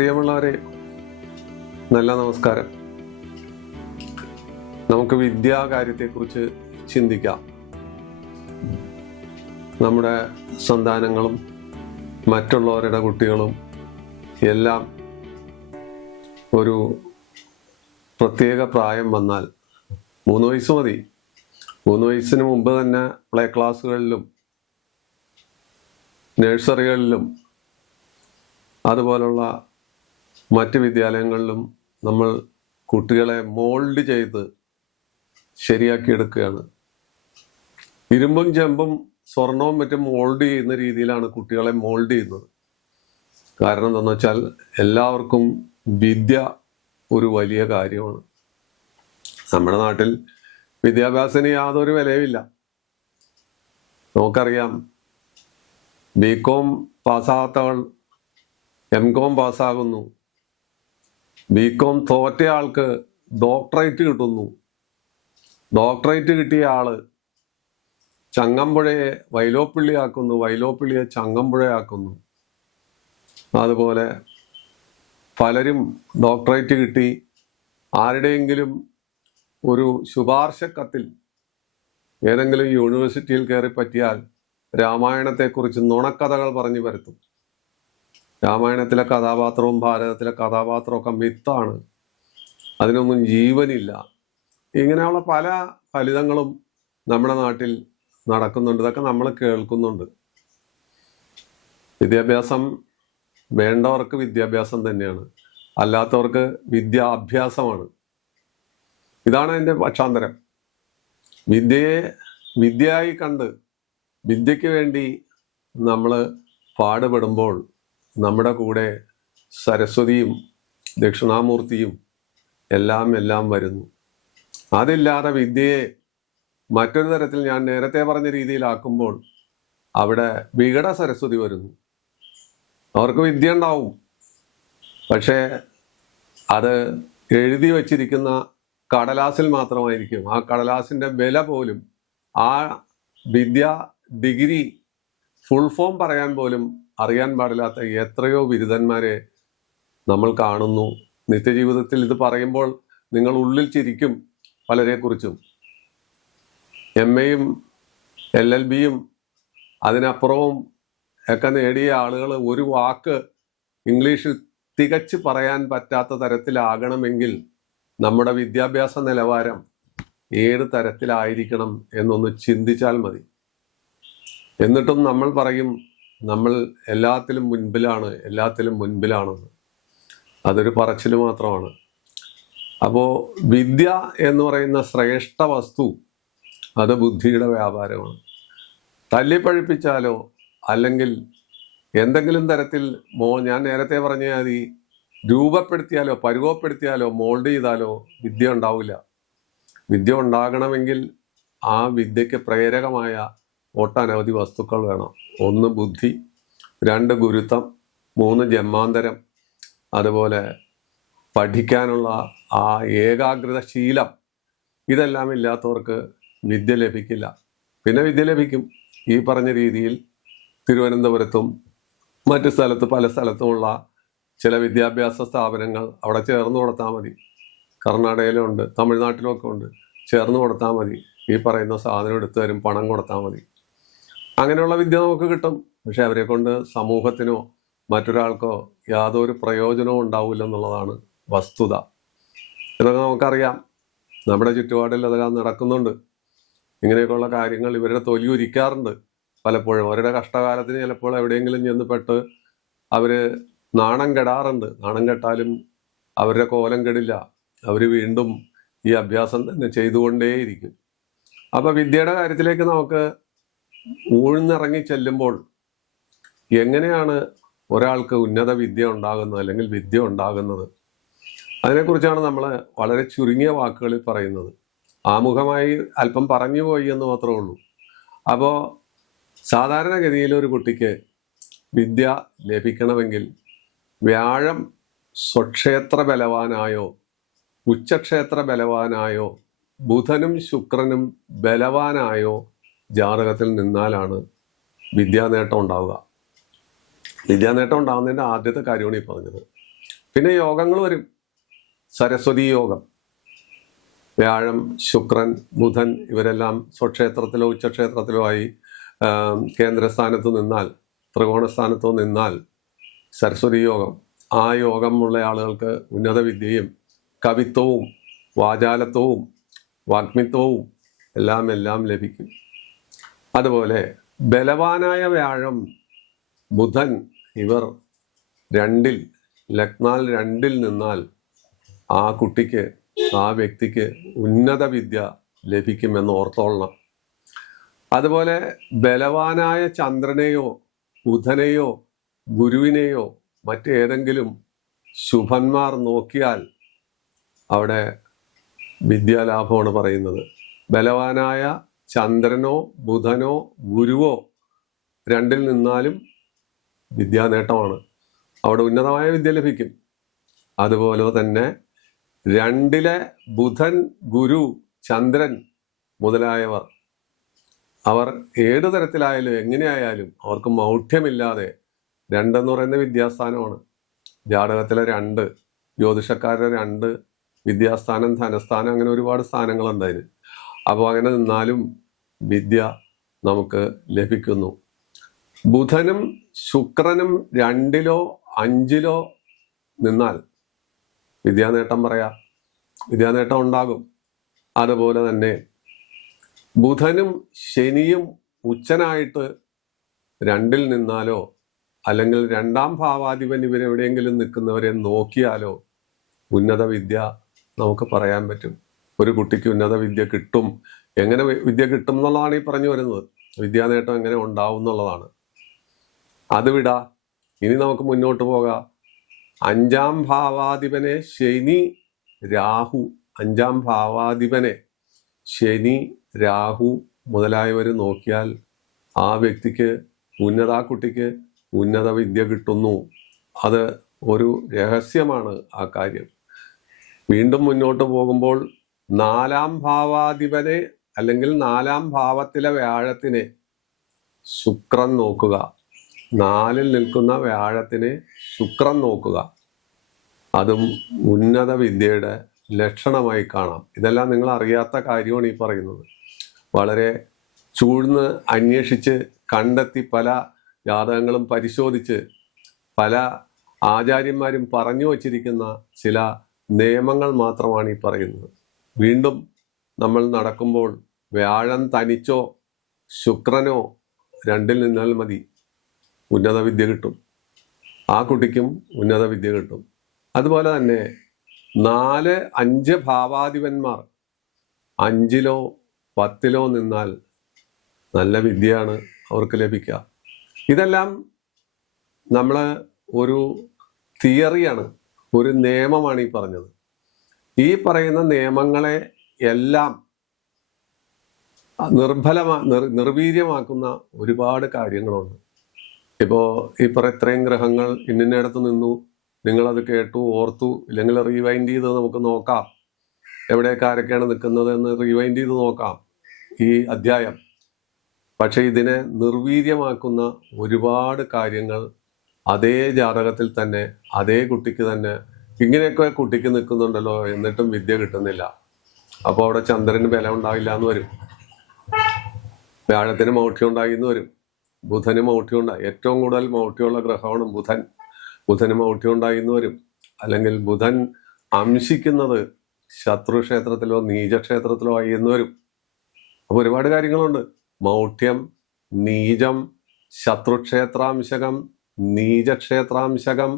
പ്രിയമുള്ളവരെ, നല്ല നമസ്കാരം. നമുക്ക് വിദ്യാകാര്യത്തെക്കുറിച്ച് ചിന്തിക്കാം. നമ്മുടെ സന്താനങ്ങളും മറ്റുള്ളവരുടെ കുട്ടികളും എല്ലാം ഒരു പ്രത്യേക പ്രായം വന്നാൽ 3 വയസ്സ് മതി. 3 വയസ്സിന് മുമ്പ് തന്നെ പ്ലേ ക്ലാസ്സുകളിലും നഴ്സറികളിലും അതുപോലുള്ള മറ്റ് വിദ്യാലയങ്ങളിലും നമ്മൾ കുട്ടികളെ മോൾഡ് ചെയ്ത് ശരിയാക്കിയെടുക്കുകയാണ്. ഇരുമ്പും ചെമ്പും സ്വർണവും മറ്റും മോൾഡ് ചെയ്യുന്ന രീതിയിലാണ് കുട്ടികളെ മോൾഡ് ചെയ്യുന്നത്. കാരണം എന്താണെന്ന് വെച്ചാൽ എല്ലാവർക്കും വിദ്യ ഒരു വലിയ കാര്യമാണ്. നമ്മുടെ നാട്ടിൽ വിദ്യാഭ്യാസത്തിന് യാതൊരു വിലയുമില്ല. നമുക്കറിയാം, ബികോം പാസ്സാകാത്തവൾ എംകോം പാസ്സാകുന്നു, ബികോം തോറ്റ ആൾക്ക് ഡോക്ടറേറ്റ് കിട്ടുന്നു, ഡോക്ടറേറ്റ് കിട്ടിയ ആള് ചങ്ങമ്പുഴയെ വൈലോപ്പിള്ളിയാക്കുന്നു, വൈലോപ്പിള്ളിയെ ചങ്ങമ്പുഴയാക്കുന്നു. അതുപോലെ പലരും ഡോക്ടറേറ്റ് കിട്ടി ആരുടെയെങ്കിലും ഒരു ശുപാർശ കത്തിൽ ഏതെങ്കിലും യൂണിവേഴ്സിറ്റിയിൽ കയറി പറ്റിയാൽ രാമായണത്തെക്കുറിച്ച് നുണക്കഥകൾ പറഞ്ഞു പരത്തും. രാമായണത്തിലെ കഥാപാത്രവും ഭാരതത്തിലെ കഥാപാത്രവും ഒക്കെ മിത്താണ്, അതിനൊന്നും ജീവനില്ല. ഇങ്ങനെയുള്ള പല ഫലിതങ്ങളും നമ്മുടെ നാട്ടിൽ നടക്കുന്നുണ്ട്. ഇതൊക്കെ നമ്മൾ കേൾക്കുന്നുണ്ട്. വിദ്യാഭ്യാസം വേണ്ടവർക്ക് വിദ്യാഭ്യാസം തന്നെയാണ്, അല്ലാത്തവർക്ക് വിദ്യാഭ്യാസമാണ്. ഇതാണ് എൻ്റെ പക്ഷാന്തരം. വിദ്യയെ വിദ്യയായി കണ്ട് വിദ്യയ്ക്ക് വേണ്ടി നമ്മൾ പാടുപെടുമ്പോൾ നമ്മുടെ കൂടെ സരസ്വതിയും ദക്ഷിണാമൂർത്തിയും എല്ലാം വരുന്നു. അതില്ലാതെ വിദ്യയെ മറ്റൊരു തരത്തിൽ ഞാൻ നേരത്തെ പറഞ്ഞ രീതിയിലാക്കുമ്പോൾ അവിടെ വികട സരസ്വതി വരുന്നു. അവർക്ക് വിദ്യ ഉണ്ടാവും, പക്ഷേ അത് എഴുതി വച്ചിരിക്കുന്ന കടലാസിൽ മാത്രമായിരിക്കും. ആ കടലാസിൻ്റെ വില പോലും, ആ വിദ്യ ഡിഗ്രി ഫുൾ ഫോം പറയാൻ പോലും അറിയാൻ പാടില്ലാത്ത എത്രയോ ബിരുദന്മാരെ നമ്മൾ കാണുന്നു. നിത്യജീവിതത്തിൽ ഇത് പറയുമ്പോൾ നിങ്ങൾ ഉള്ളിൽ ചിരിക്കും. പലരെക്കുറിച്ചും MA-യും LLB-യും അതിനപ്പുറവും ഒക്കെ നേടിയ ആളുകൾ ഒരു വാക്ക് ഇംഗ്ലീഷിൽ തികച്ച് പറയാൻ പറ്റാത്ത തരത്തിലാകണമെങ്കിൽ നമ്മുടെ വിദ്യാഭ്യാസ നിലവാരം ഏത് തരത്തിലായിരിക്കണം എന്നൊന്ന് ചിന്തിച്ചാൽ മതി. എന്നിട്ടും നമ്മൾ പറയും നമ്മൾ എല്ലാത്തിലും മുൻപിലാണെന്ന്. അതൊരു പറച്ചിൽ മാത്രമാണ്. അപ്പോൾ വിദ്യ എന്ന് പറയുന്ന ശ്രേഷ്ഠ വസ്തു അത് ബുദ്ധിയുടെ വ്യാപാരമാണ്. തല്ലിപ്പഴിപ്പിച്ചാലോ അല്ലെങ്കിൽ എന്തെങ്കിലും തരത്തിൽ ഞാൻ നേരത്തെ പറഞ്ഞ മതി രൂപപ്പെടുത്തിയാലോ പരുവപ്പെടുത്തിയാലോ മോൾഡ് ചെയ്താലോ വിദ്യ ഉണ്ടാവില്ല. വിദ്യ ഉണ്ടാകണമെങ്കിൽ ആ വിദ്യക്ക് പ്രേരകമായ ഒട്ടനവധി വസ്തുക്കൾ വേണം. 1 ബുദ്ധി, 2 ഗുരുത്വം, 3 ജന്മാന്തരം, അതുപോലെ പഠിക്കാനുള്ള ആ ഏകാഗ്രത ശീലം. ഇതെല്ലാം ഇല്ലാത്തവർക്ക് വിദ്യ ലഭിക്കില്ല. പിന്നെ വിദ്യ ലഭിക്കും ഈ പറഞ്ഞ രീതിയിൽ തിരുവനന്തപുരത്തും മറ്റു പല സ്ഥലത്തുമുള്ള ചില വിദ്യാഭ്യാസ സ്ഥാപനങ്ങൾ അവിടെ ചേർന്ന് കൊടുത്താൽ മതി. കർണാടകയിലും ഉണ്ട്, തമിഴ്നാട്ടിലും ഒക്കെ ഉണ്ട്. ചേർന്ന് കൊടുത്താൽ മതി. ഈ പറയുന്ന സാധനം എടുത്തു തരും, പണം കൊടുത്താൽ മതി. അങ്ങനെയുള്ള വിദ്യ നമുക്ക് കിട്ടും. പക്ഷെ അവരെ കൊണ്ട് സമൂഹത്തിനോ മറ്റൊരാൾക്കോ യാതൊരു പ്രയോജനവും ഉണ്ടാവില്ല എന്നുള്ളതാണ് വസ്തുത. ഇതൊക്കെ നമുക്കറിയാം. നമ്മുടെ ചുറ്റുപാടിൽ അതൊക്കെ നടക്കുന്നുണ്ട്. ഇങ്ങനെയൊക്കെയുള്ള കാര്യങ്ങൾ ഇവരുടെ തൊലി ഉരിക്കാറുണ്ട് പലപ്പോഴും. അവരുടെ കഷ്ടകാലത്തിന് ചിലപ്പോൾ എവിടെയെങ്കിലും ചെന്ന് അവർ നാണം കെടാറുണ്ട്. നാണം കെട്ടാലും അവരുടെ കോലം കെടില്ല. അവർ വീണ്ടും ഈ അഭ്യാസം തന്നെ ചെയ്തുകൊണ്ടേയിരിക്കും. അപ്പോൾ വിദ്യയുടെ കാര്യത്തിലേക്ക് നമുക്ക് ഊഴ്ന്നിറങ്ങി ചെല്ലുമ്പോൾ എങ്ങനെയാണ് ഒരാൾക്ക് ഉന്നത വിദ്യ ഉണ്ടാകുന്നത് അല്ലെങ്കിൽ വിദ്യ ഉണ്ടാകുന്നത്, അതിനെക്കുറിച്ചാണ് നമ്മൾ വളരെ ചുരുങ്ങിയ വാക്കുകളിൽ പറയുന്നത്. ആമുഖമായി അല്പം പറഞ്ഞു പോയി എന്ന് മാത്രമേ ഉള്ളൂ. അപ്പോൾ സാധാരണഗതിയിൽ ഒരു കുട്ടിക്ക് വിദ്യ ലഭിക്കണമെങ്കിൽ വ്യാഴം സ്വക്ഷേത്ര ബലവാനായോ ഉച്ചക്ഷേത്ര ബലവാനായോ ബുധനും ശുക്രനും ബലവാനായോ ജാതകത്തിൽ നിന്നാലാണ് വിദ്യാനേട്ടം ഉണ്ടാവുക. വിദ്യാനേട്ടം ഉണ്ടാകുന്നതിൻ്റെ ആദ്യത്തെ കാര്യമാണ് ഈ പറഞ്ഞത്. പിന്നെ യോഗങ്ങൾ വരും. സരസ്വതി യോഗം, വ്യാഴം, ശുക്രൻ, ബുധൻ ഇവരെല്ലാം സ്വക്ഷേത്രത്തിലോ ഉച്ചക്ഷേത്രത്തിലോ ആയി കേന്ദ്രസ്ഥാനത്ത് നിന്നാൽ, ത്രികോണസ്ഥാനത്തോ നിന്നാൽ സരസ്വതി യോഗം, ആ യോഗമുള്ള ആളുകൾക്ക് ഉന്നത വിദ്യയും കവിത്വവും വാചാലത്വവും വാഗ്മിത്വവും എല്ലാം ലഭിക്കും. അതുപോലെ ബലവാനായ വ്യാഴം, ബുധൻ ഇവർ ലഗ്നാൽ 2-ൽ നിന്നാൽ ആ കുട്ടിക്ക്, ആ വ്യക്തിക്ക് ഉന്നത വിദ്യ ലഭിക്കുമെന്ന് ഓർത്തോളണം. അതുപോലെ ബലവാനായ ചന്ദ്രനെയോ ബുധനെയോ ഗുരുവിനെയോ മറ്റേതെങ്കിലും ശുഭന്മാർ നോക്കിയാൽ അവിടെ വിദ്യാലാഭമാണ് പറയുന്നത്. ബലവാനായ ചന്ദ്രനോ ബുധനോ ഗുരുവോ 2-ൽ നിന്നാലും വിദ്യാനേട്ടമാണ്, അവിടെ ഉന്നതമായ വിദ്യ ലഭിക്കും. അതുപോലെ തന്നെ 2-ലെ ബുധൻ, ഗുരു, ചന്ദ്രൻ മുതലായവർ, അവർ ഏതു തരത്തിലായാലും എങ്ങനെയായാലും അവർക്ക് മൗഢ്യമില്ലാതെ, 2 എന്ന് പറയുന്ന വിദ്യാസ്ഥാനമാണ്. ജാതകത്തിലെ 2, ജ്യോതിഷക്കാരുടെ 2, വിദ്യാസ്ഥാനം, ധനസ്ഥാനം, അങ്ങനെ ഒരുപാട് സ്ഥാനങ്ങളുണ്ട് അതിന്. അപ്പോൾ അങ്ങനെ നിന്നാലും വിദ്യ നമുക്ക് ലഭിക്കുന്നു. ബുധനും ശുക്രനും 2-ലോ 5-ലോ നിന്നാൽ വിദ്യാനേട്ടം പറയാം, വിദ്യാനേട്ടം ഉണ്ടാകും. അതുപോലെ തന്നെ ബുധനും ശനിയും ഉച്ചനായിട്ട് 2-ൽ നിന്നാലോ അല്ലെങ്കിൽ 2-ാം ഭാവാധിപൻ ഇവരെവിടെയെങ്കിലും നിൽക്കുന്നവരെ നോക്കിയാലോ ഉന്നത വിദ്യ നമുക്ക് പറയാൻ പറ്റും. ഒരു കുട്ടിക്ക് ഉന്നത വിദ്യ കിട്ടും. എങ്ങനെ വിദ്യ കിട്ടും എന്നുള്ളതാണ് ഈ പറഞ്ഞു വരുന്നത്. വിദ്യാനേട്ടം എങ്ങനെ ഉണ്ടാവും എന്നുള്ളതാണ്. അത് വിടാ, ഇനി നമുക്ക് മുന്നോട്ട് പോകാം. 5-ാം ഭാവാധിപനെ ശനി, രാഹു, 5-ാം ഭാവാധിപനെ ശനി, രാഹു മുതലായവർ നോക്കിയാൽ ആ വ്യക്തിക്ക് ആ കുട്ടിക്ക് ഉന്നത വിദ്യ കിട്ടുന്നു. അത് ഒരു രഹസ്യമാണ് ആ കാര്യം. വീണ്ടും മുന്നോട്ട് പോകുമ്പോൾ 4-ാം ഭാവാധിപനെ അല്ലെങ്കിൽ 4-ാം ഭാവത്തിലെ വ്യാഴത്തിനെ ശുക്രൻ നോക്കുക. 4-ൽ നിൽക്കുന്ന വ്യാഴത്തിനെ ശുക്രൻ നോക്കുക. അതും ഉന്നത വിദ്യയുടെ ലക്ഷണമായി കാണാം. ഇതെല്ലാം നിങ്ങൾ അറിയാത്ത കാര്യമാണ് ഈ പറയുന്നത്. വളരെ ചൂഴ്ന്ന് അന്വേഷിച്ച് കണ്ടെത്തി പല ജാതകങ്ങളും പരിശോധിച്ച് പല ആചാര്യന്മാരും പറഞ്ഞു വച്ചിരിക്കുന്ന ചില നിയമങ്ങൾ മാത്രമാണ് ഈ പറയുന്നത്. വീണ്ടും നമ്മൾ നടക്കുമ്പോൾ വ്യാഴം തനിച്ചോ ശുക്രനോ 2-ൽ നിന്നാൽ മതി, ഉന്നത വിദ്യ കിട്ടും. ആ കുട്ടിക്കും ഉന്നത വിദ്യ കിട്ടും. അതുപോലെ തന്നെ 4, 5 ഭാവാധിപന്മാർ 5-ലോ 10-ലോ നിന്നാൽ നല്ല വിദ്യയാണ് അവർക്ക് ലഭിക്കുക. ഇതെല്ലാം നമ്മൾ ഒരു തിയറിയാണ്, ഒരു നിയമമാണ് ഈ പറഞ്ഞത്. ഈ പറയുന്ന നിയമങ്ങളെ എല്ലാം നിർവീര്യമാക്കുന്ന ഒരുപാട് കാര്യങ്ങളുണ്ട്. ഇപ്പോൾ ഈ ഇത്രയും ഗ്രഹങ്ങൾ ഇന്നിടത്ത് നിന്നു, നിങ്ങളത് കേട്ടു, ഓർത്തു, ഇല്ലെങ്കിൽ റീവൈൻഡ് ചെയ്ത് നമുക്ക് നോക്കാം എവിടെയൊക്കെ ആരൊക്കെയാണ് നിൽക്കുന്നത് എന്ന് റീവൈൻഡ് ചെയ്ത് നോക്കാം ഈ അധ്യായം. പക്ഷെ ഇതിനെ നിർവീര്യമാക്കുന്ന ഒരുപാട് കാര്യങ്ങൾ അതേ ജാതകത്തിൽ തന്നെ, അതേ കുട്ടിക്ക് തന്നെ, ഇങ്ങനെയൊക്കെ കുട്ടിക്ക് നിൽക്കുന്നുണ്ടല്ലോ എന്നിട്ടും വിദ്യ കിട്ടുന്നില്ല. അപ്പോൾ അവിടെ ചന്ദ്രന് ബലം ഉണ്ടാവില്ല എന്ന് വരും, വ്യാഴത്തിന് മൗഢ്യം ഉണ്ടായി എന്ന് വരും, ബുധന് മൗഢ്യം ഉണ്ടായി. ഏറ്റവും കൂടുതൽ മൗഢ്യമുള്ള ഗ്രഹമാണ് ബുധൻ. ബുധന് മൗഢ്യം ഉണ്ടായി എന്ന് വരും. അല്ലെങ്കിൽ ബുധൻ അംശിക്കുന്നത് ശത്രുക്ഷേത്രത്തിലോ നീചക്ഷേത്രത്തിലോ ആയി എന്ന് വരും. അപ്പോൾ ഒരുപാട് കാര്യങ്ങളുണ്ട്. മൗഢ്യം, നീചം, ശത്രുക്ഷേത്രാംശകം, നീചക്ഷേത്രാംശകം,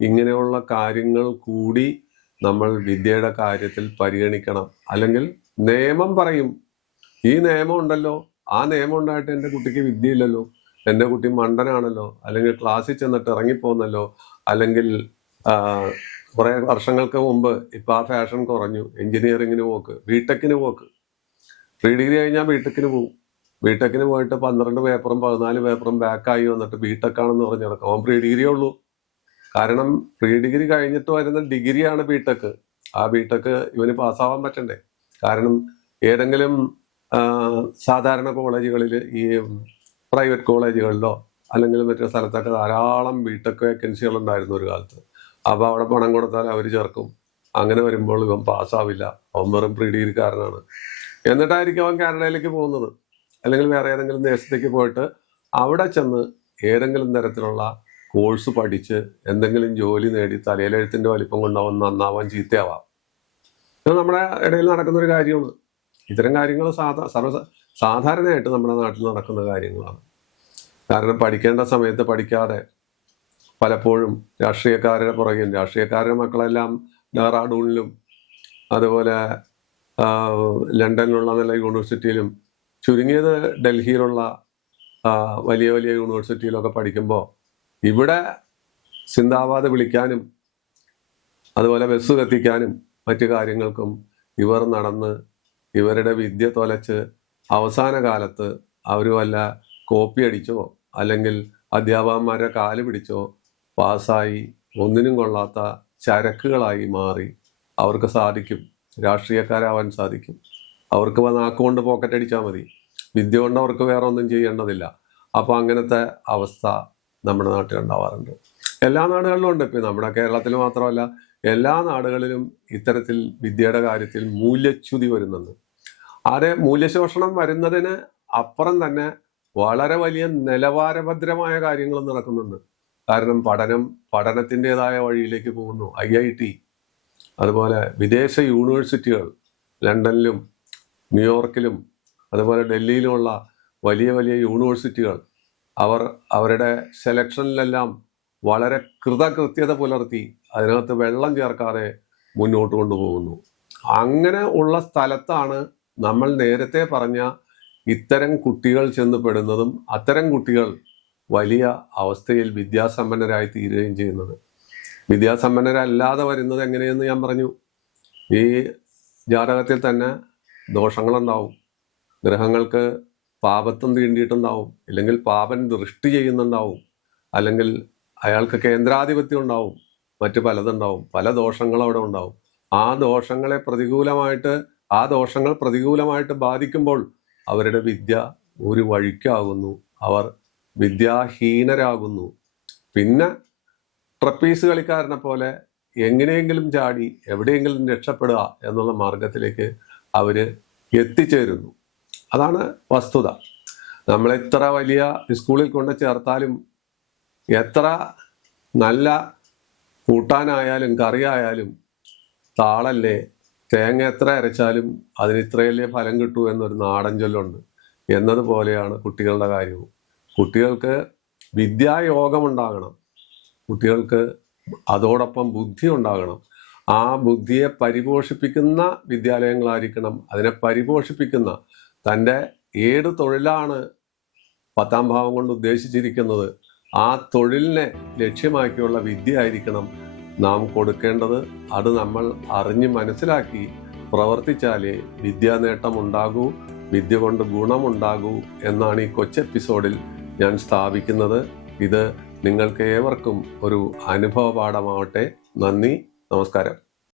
ഇങ്ങനെയുള്ള കാര്യങ്ങൾ കൂടി നമ്മൾ വിദ്യയുടെ കാര്യത്തിൽ പരിഗണിക്കണം. അല്ലെങ്കിൽ നിയമം പറയും, ഈ നിയമം ഉണ്ടല്ലോ, ആ നിയമം ഉണ്ടായിട്ട് എൻ്റെ കുട്ടിക്ക് വിദ്യയില്ലല്ലോ, എൻ്റെ കുട്ടി മണ്ടനാണല്ലോ, അല്ലെങ്കിൽ ക്ലാസ്സിൽ ചെന്നിട്ട് ഇറങ്ങിപ്പോന്നല്ലോ, അല്ലെങ്കിൽ കുറെ വർഷങ്ങൾക്ക് മുമ്പ് ഇപ്പം ആ ഫാഷൻ കുറഞ്ഞു, എഞ്ചിനീയറിങ്ങിന് പോക്ക്, ബിടെക്കിന് പോക്ക്, പ്രീ ഡിഗ്രി കഴിഞ്ഞാൽ ബിടെക്കിന് പോകും. ബിടെക്കിന് പോയിട്ട് 12 പേപ്പറും 14 പേപ്പറും ബാക്കായി വന്നിട്ട് ബിടെക് ആണെന്ന് പറഞ്ഞു നടക്കും. അവൻ പ്രീ ഡിഗ്രിയേ ഉള്ളൂ. കാരണം പ്രീ ഡിഗ്രി കഴിഞ്ഞിട്ട് വരുന്ന ഡിഗ്രിയാണ് ബിടെക്. ആ ബിടെക് ഇവന് പാസ്സാവാൻ പറ്റണ്ടേ? കാരണം ഏതെങ്കിലും സാധാരണ കോളേജുകളിൽ, ഈ പ്രൈവറ്റ് കോളേജുകളിലോ അല്ലെങ്കിൽ മറ്റു സ്ഥലത്തൊക്കെ ധാരാളം ബിടെക് വേക്കൻസികൾ ഉണ്ടായിരുന്നു ഒരു കാലത്ത്. അപ്പോൾ അവിടെ പണം കൊടുത്താൽ അവർ ചേർക്കും. അങ്ങനെ വരുമ്പോൾ ഇവൻ പാസ്സാവില്ല, അവൻ വെറും പ്രീ ഡിഗ്രിക്കാരനാണ്. എന്നിട്ടായിരിക്കും അവൻ കാനഡയിലേക്ക് പോകുന്നത്, അല്ലെങ്കിൽ വേറെ ഏതെങ്കിലും ദേശത്തേക്ക് പോയിട്ട് അവിടെ ചെന്ന് ഏതെങ്കിലും തരത്തിലുള്ള കോഴ്സ് പഠിച്ച് എന്തെങ്കിലും ജോലി നേടി തലയിലെഴുത്തിൻ്റെ വലിപ്പം കൊണ്ട് അവൻ നന്നാവാൻ ചീത്തയാവാം. ഇത് നമ്മുടെ ഇടയിൽ നടക്കുന്ന ഒരു കാര്യമാണ്. ഇത്തരം കാര്യങ്ങൾ സാധാരണയായിട്ട് നമ്മുടെ നാട്ടിൽ നടക്കുന്ന കാര്യങ്ങളാണ്. കാരണം പഠിക്കേണ്ട സമയത്ത് പഠിക്കാതെ പലപ്പോഴും രാഷ്ട്രീയക്കാരുടെ പുറകെയും, രാഷ്ട്രീയക്കാരുടെ മക്കളെല്ലാം ഡെഹ്റാഡൂണിലും അതുപോലെ ലണ്ടനിലുള്ള നല്ല യൂണിവേഴ്സിറ്റിയിലും ചുരുങ്ങിയത് ഡൽഹിയിലുള്ള വലിയ വലിയ യൂണിവേഴ്സിറ്റിയിലൊക്കെ പഠിക്കുമ്പോൾ ഇവിടെ സിന്ദാബാദ് വിളിക്കാനും അതുപോലെ ബസ് കത്തിക്കാനും മറ്റു കാര്യങ്ങൾക്കും ഇവർ നടന്ന് ഇവരുടെ വിദ്യ തൊലച്ച് അവസാന കാലത്ത് അവർ വല്ല കോപ്പി അടിച്ചോ അല്ലെങ്കിൽ അധ്യാപകന്മാരെ കാല് പിടിച്ചോ പാസ്സായി ഒന്നിനും കൊള്ളാത്ത ചരക്കുകളായി മാറി അവർക്ക് സാധിക്കും, രാഷ്ട്രീയക്കാരാവാൻ സാധിക്കും. അവർക്ക് നാക്കുകൊണ്ട് പോക്കറ്റ് അടിച്ചാൽ മതി, വിദ്യ കൊണ്ട് അവർക്ക് വേറെ ഒന്നും ചെയ്യേണ്ടതില്ല. അപ്പോൾ അങ്ങനത്തെ അവസ്ഥ നമ്മുടെ നാട്ടിലുണ്ടാവാറുണ്ട്. എല്ലാ നാടുകളിലും ഉണ്ട്. ഇപ്പം നമ്മുടെ കേരളത്തിൽ മാത്രമല്ല, എല്ലാ നാടുകളിലും ഇത്തരത്തിൽ വിദ്യയുടെ കാര്യത്തിൽ മൂല്യച്യുതി വരുന്നുണ്ട്. അതേ മൂല്യശോഷണം വരുന്നതിന് അപ്പുറം തന്നെ വളരെ വലിയ നിലവാരഭദ്രമായ കാര്യങ്ങൾ നടക്കുന്നുണ്ട്. കാരണം പഠനത്തിൻ്റെതായ വഴിയിലേക്ക് പോകുന്നു. IIT അതുപോലെ വിദേശ യൂണിവേഴ്സിറ്റികൾ ലണ്ടനിലും ന്യൂയോർക്കിലും അതുപോലെ ഡൽഹിയിലുമുള്ള വലിയ വലിയ യൂണിവേഴ്സിറ്റികൾ അവരുടെ സെലക്ഷനിലെല്ലാം വളരെ കൃതകൃത്യത പുലർത്തി അതിനകത്ത് വെള്ളം ചേർക്കാതെ മുന്നോട്ട് കൊണ്ടുപോകുന്നു. അങ്ങനെ ഉള്ള സ്ഥലത്താണ് നമ്മൾ നേരത്തെ പറഞ്ഞ ഇത്തരം കുട്ടികൾ ചെന്ന് പെടുന്നതും അത്തരം കുട്ടികൾ വലിയ അവസ്ഥയിൽ വിദ്യാസമ്പന്നരായി തീരുകയും ചെയ്യുന്നത്. വിദ്യാസമ്പന്നരല്ലാതെ വരുന്നത് എങ്ങനെയെന്ന് ഞാൻ പറഞ്ഞു. ഈ ജാതകത്തിൽ തന്നെ ദോഷങ്ങളുണ്ടാവും, ഗ്രഹങ്ങൾക്ക് പാപത്വം തീണ്ടിയിട്ടുണ്ടാവും, ഇല്ലെങ്കിൽ പാപൻ ദൃഷ്ടി ചെയ്യുന്നുണ്ടാവും, അല്ലെങ്കിൽ അയാൾക്ക് കേന്ദ്രാധിപത്യം ഉണ്ടാവും, മറ്റു പലതുണ്ടാവും, പല ദോഷങ്ങളും അവിടെ ഉണ്ടാവും. ആ ദോഷങ്ങൾ പ്രതികൂലമായിട്ട് ബാധിക്കുമ്പോൾ അവരുടെ വിദ്യ ഒരു വഴിക്കാകുന്നു, അവർ വിദ്യാഹീനരാകുന്നു. പിന്നെ ട്രപ്പീസ് കളിക്കാരനെ പോലെ എങ്ങനെയെങ്കിലും ചാടി എവിടെയെങ്കിലും രക്ഷപ്പെടുക എന്നുള്ള മാർഗത്തിലേക്ക് അവർ എത്തിച്ചേരുന്നു. അതാണ് വസ്തുത. നമ്മളെത്ര വലിയ സ്കൂളിൽ കൊണ്ട് ചേർത്താലും, എത്ര നല്ല കൂട്ടാനായാലും കറിയായാലും താളല്ലേ, തേങ്ങ എത്ര അരച്ചാലും അതിന് ഇത്രയല്ലേ ഫലം കിട്ടൂ എന്നൊരു നാടൻ ചൊല്ലുണ്ട്. എന്നതുപോലെയാണ് കുട്ടികളുടെ കാര്യവും. കുട്ടികൾക്ക് വിദ്യായോഗമുണ്ടാകണം, കുട്ടികൾക്ക് അതോടൊപ്പം ബുദ്ധി ഉണ്ടാകണം. ആ ബുദ്ധിയെ പരിപോഷിപ്പിക്കുന്ന വിദ്യാലയങ്ങളായിരിക്കണം. അതിനെ പരിപോഷിപ്പിക്കുന്ന തൻ്റെ ഏത് തൊഴിലാണ് 10ാം ഭാവം കൊണ്ട് ഉദ്ദേശിച്ചിരിക്കുന്നത്, ആ തൊഴിലിനെ ലക്ഷ്യമാക്കിയുള്ള വിദ്യ ആയിരിക്കണം നാം കൊടുക്കേണ്ടത്. അത് നമ്മൾ അറിഞ്ഞ് മനസ്സിലാക്കി പ്രവർത്തിച്ചാലേ വിദ്യാനേട്ടം ഉണ്ടാകൂ, വിദ്യ കൊണ്ട് ഗുണമുണ്ടാകൂ എന്നാണ് ഈ കൊച്ചെപ്പിസോഡിൽ ഞാൻ സ്ഥാപിക്കുന്നത്. ഇത് നിങ്ങൾക്ക് ഏവർക്കും ഒരു അനുഭവ പാഠമാവട്ടെ. നന്ദി, നമസ്കാരം.